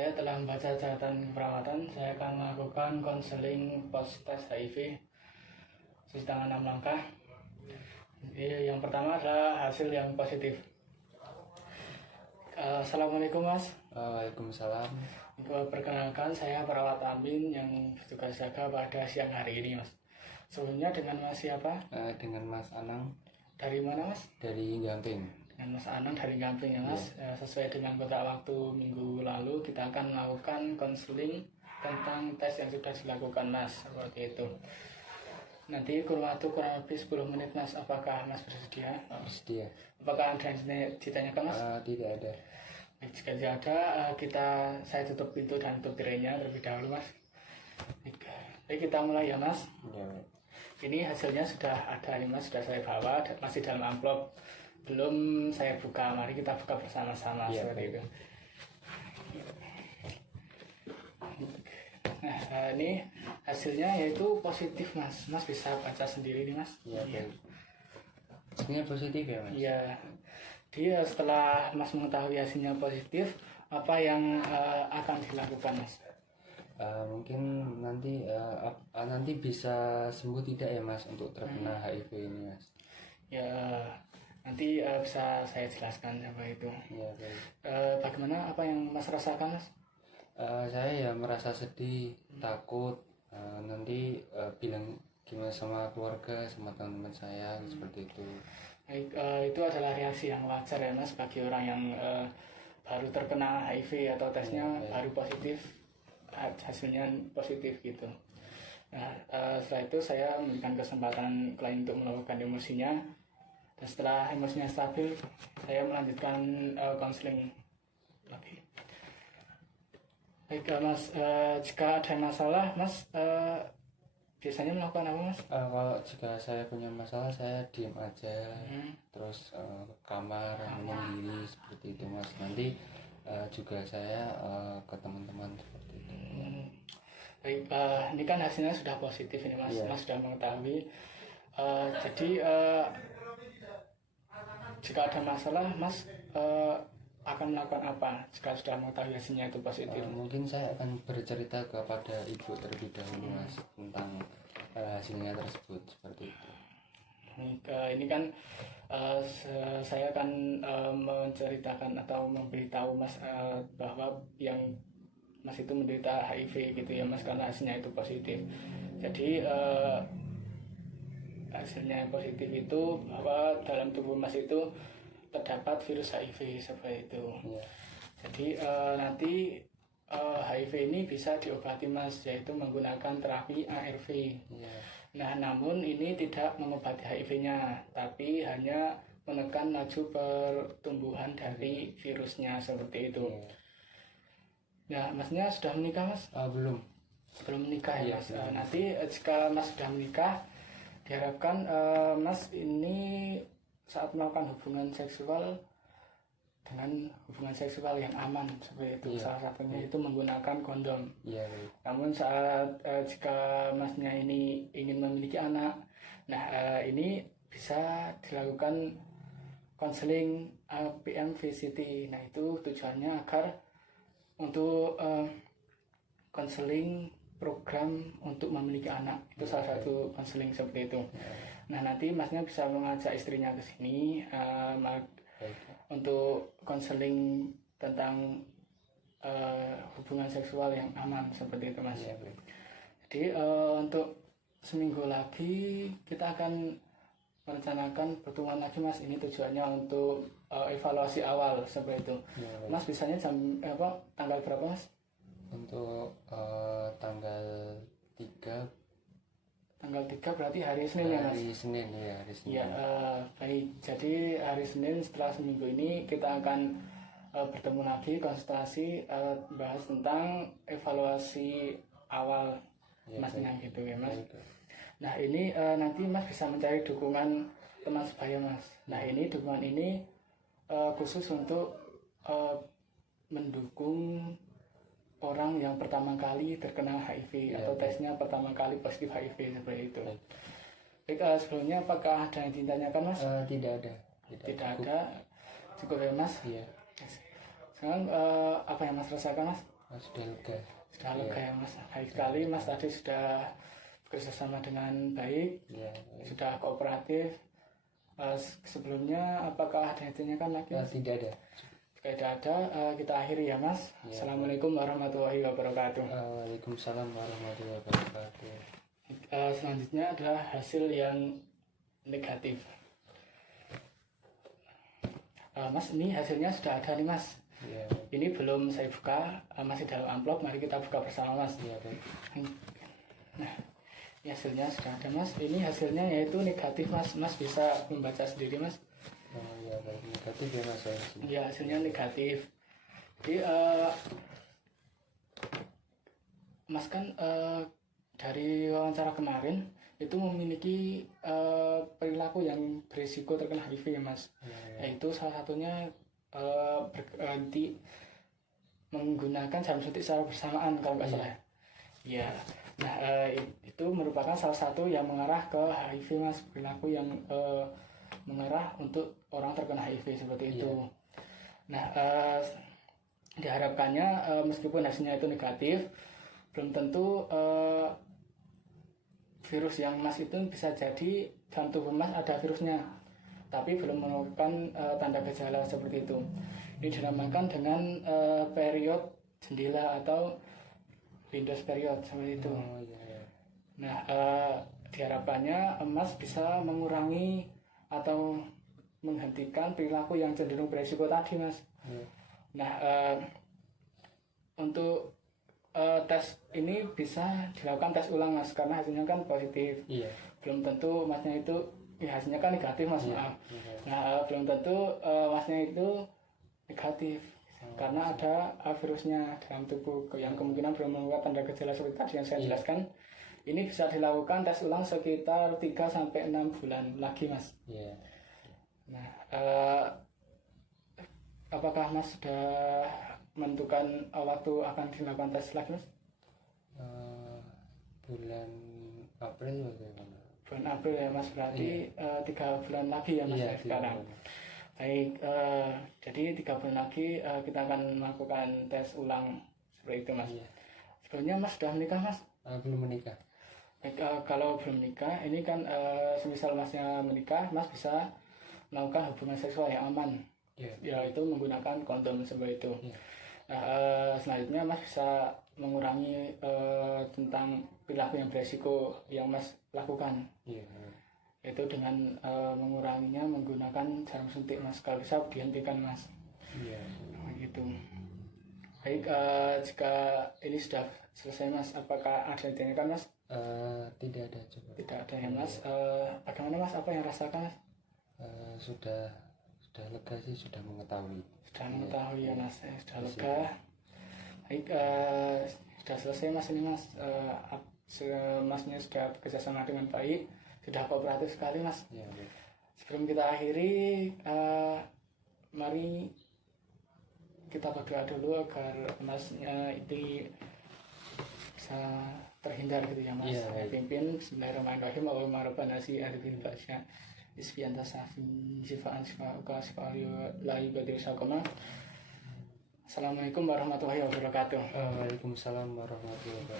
Saya telah membaca catatan perawatan. Saya akan melakukan konseling post tes HIV dengan 6 langkah. Yang pertama adalah hasil yang positif. Assalamualaikum Mas. Waalaikumsalam. Perkenalkan, saya perawat Amin yang bertugas jaga pada siang hari ini Mas. Sebelumnya dengan Mas siapa? Dengan Mas Anang. Dari mana Mas? Dari Gamping. Dengan Mas Anang dari Gamping ya Mas. Sesuai dengan kontrak waktu minggu lalu, kita akan melakukan konseling tentang tes yang sudah dilakukan Mas, seperti itu. Nanti kurang lebih 10 menit Mas. Apakah Mas bersedia? Bersedia. Apakah ada yang ditanyakan Mas? Tidak ada. Jika tidak ada, saya tutup pintu dan tutup tirainya terlebih dahulu Mas. Baik, kita mulai ya Mas. Ya. Ini hasilnya sudah ada nih Mas, sudah saya bawa, masih dalam amplop, belum saya buka. Mari kita buka bersama-sama seperti itu. Nah, ini hasilnya yaitu positif Mas. Mas bisa baca sendiri nih Mas. Iya. Hasilnya positif ya Mas? Iya. Dia setelah Mas mengetahui hasilnya positif, apa yang akan dilakukan Mas? Mungkin nanti bisa sembuh tidak ya Mas untuk terkena HIV ini Mas? Ya, nanti bisa saya jelaskan apa itu. Ya, baik. Bagaimana apa yang Mas rasakan Mas? Saya ya merasa sedih, takut. Nanti bilang gimana sama keluarga, sama teman-teman saya seperti itu. Baik, itu adalah reaksi yang wajar ya Mas bagi orang yang baru terkena HIV atau tesnya baru positif, hasilnya positif gitu. Nah, setelah itu saya memberikan kesempatan klien untuk melakukan emosinya, dan setelah emosinya stabil, saya melanjutkan konseling lagi. Baik Mas, jika ada masalah Mas biasanya melakukan apa Mas? Kalau jika saya punya masalah, saya diam aja, terus ke kamar menyendiri seperti itu Mas. Nanti juga saya ke teman-teman seperti itu. Baik, ini kan hasilnya sudah positif ini Mas. Mas sudah mengetahui. Jadi jika ada masalah Mas akan melakukan apa jika sudah mengetahui hasilnya itu positif? Mungkin saya akan bercerita kepada ibu terlebih dahulu Mas tentang hasilnya tersebut seperti itu. Ini kan saya akan menceritakan atau memberitahu Mas bahwa yang Mas itu menderita HIV gitu ya Mas, karena hasilnya itu positif. Jadi hasilnya yang positif itu bahwa dalam tubuh Mas itu terdapat virus HIV seperti itu. Jadi nanti HIV ini bisa diobati Mas, yaitu menggunakan terapi ARV. Nah, namun ini tidak mengobati HIV-nya, tapi hanya menekan laju pertumbuhan dari virusnya seperti itu. Nah, Masnya sudah menikah Mas? Belum Menikah ya Mas. Nanti jika Mas sudah menikah, diharapkan Mas ini saat melakukan hubungan seksual dengan hubungan seksual yang aman seperti itu. Salah satunya itu menggunakan kondom. Namun saat jika Masnya ini ingin memiliki anak, nah ini bisa dilakukan konseling PMVCT. Nah, itu tujuannya agar untuk konseling program untuk memiliki anak, itu salah satu konseling seperti itu. Nah, nanti Masnya bisa mengajak istrinya ke sini untuk konseling tentang hubungan seksual yang aman seperti itu Mas. Jadi untuk seminggu lagi kita akan merencanakan pertemuan lagi Mas. Ini tujuannya untuk evaluasi awal seperti itu. Mas bisanya tanggal berapa Mas? Untuk tanggal 3. Tanggal 3 berarti hari Senin ya Mas? Hari Senin. Ya, baik. Jadi hari Senin setelah seminggu ini kita akan bertemu lagi, konsultasi, bahas tentang evaluasi awal Masnya gitu ya Mas. Nah, ini nanti Mas bisa mencari dukungan teman sebaya Mas. Nah, ini dukungan ini khusus untuk mendukung orang yang pertama kali terkena HIV atau tesnya pertama kali positif HIV seperti itu. Baik, sebelumnya apakah ada yang ditanyakan Mas? Tidak ada. Tidak ada. Cukup ya Mas? Iya. Sekarang apa yang Mas rasakan Mas? Sudah lega. Sudah lega ya Mas. Baik sekali Mas, tadi sudah bekerja sama dengan baik, Ya, sudah kooperatif. Sebelumnya apakah ada yang ditanyakan lagi? tidak ada. Jika tidak ada, kita akhiri ya Mas. Ya. Assalamualaikum warahmatullahi wabarakatuh. Waalaikumsalam warahmatullahi wabarakatuh. Selanjutnya adalah hasil yang negatif. Mas, ini hasilnya sudah ada nih Mas. Ya, Ini belum saya buka, masih dalam amplop. Mari kita buka bersama Mas. ya, baik. Nah, ini hasilnya sudah ada Mas. Ini hasilnya yaitu negatif Mas. Mas bisa membaca sendiri Mas. Ya, baik. Negatif ya Mas. Ya, hasilnya negatif. Jadi Mas kan dari wawancara kemarin itu memiliki perilaku yang berisiko terkena HIV ya Mas. Yaitu salah satunya berhenti menggunakan jarum suntik secara bersamaan kalau nggak salah. Ya. Nah, itu merupakan salah satu yang mengarah ke HIV Mas, perilaku yang mengarah untuk orang terkena HIV seperti itu. Nah, diharapkannya meskipun hasilnya itu negatif, belum tentu virus yang Mas itu bisa jadi dalam tubuh Mas ada virusnya, tapi belum menemukan tanda gejala seperti itu. Ini dinamakan dengan period jendela atau Windows period seperti itu. Nah, diharapkannya Mas bisa mengurangi atau menghentikan perilaku yang cenderung berisiko tadi Mas. Nah, untuk tes ini bisa dilakukan tes ulang Mas, karena hasilnya kan positif. Belum tentu Masnya itu hasilnya kan negatif Mas, maaf. Nah, belum tentu Masnya itu negatif karena ada virusnya dalam tubuh yang kemungkinan belum menemukan tanda gejala seperti tadi yang saya jelaskan. Ini bisa dilakukan tes ulang sekitar 3-6 bulan lagi Mas. Nah, apakah Mas sudah menentukan waktu akan dilakukan tes lagi Mas? Bulan April bagaimana? Bulan April ya Mas, berarti 3 bulan lagi ya Mas sekarang. Baik, jadi 3 bulan lagi kita akan melakukan tes ulang seperti itu Mas. Sebelumnya Mas sudah menikah Mas? Belum menikah. Baik, kalau belum menikah, ini kan semisal Masnya menikah, Mas bisa melakukan hubungan seksual yang aman, yaitu menggunakan kondom seperti itu. Selanjutnya Mas bisa mengurangi tentang perilaku yang beresiko yang Mas lakukan, yaitu dengan menguranginya menggunakan jarum suntik Mas. Kalau bisa dihentikan Mas. Gitu. Baik, jika ini sudah selesai Mas, apakah ada yang ditanyakan Mas? Tidak ada, coba. Tidak ada ya Mas. Bagaimana Mas, apa yang rasakan Mas? Sudah lega sih, sudah mengetahui. Sudah mengetahui ya Mas, sudah lega. Baik, sudah selesai Mas ini Mas. Masnya sudah bekerja sama dengan baik, sudah kooperatif sekali Mas. Sebelum kita akhiri, mari kita berdoa dulu agar Masnya itu bisa terhindar gitu ya Mas. Pimpin Bismillahirrahmanirrahim. Allahumma rabbana si arifin ba'sya isfianta safin sifaan sifauka sifa'ali la yubadir sakoma. Assalamualaikum warahmatullahi wabarakatuh. Waalaikumsalam warahmatullahi wabarakatuh.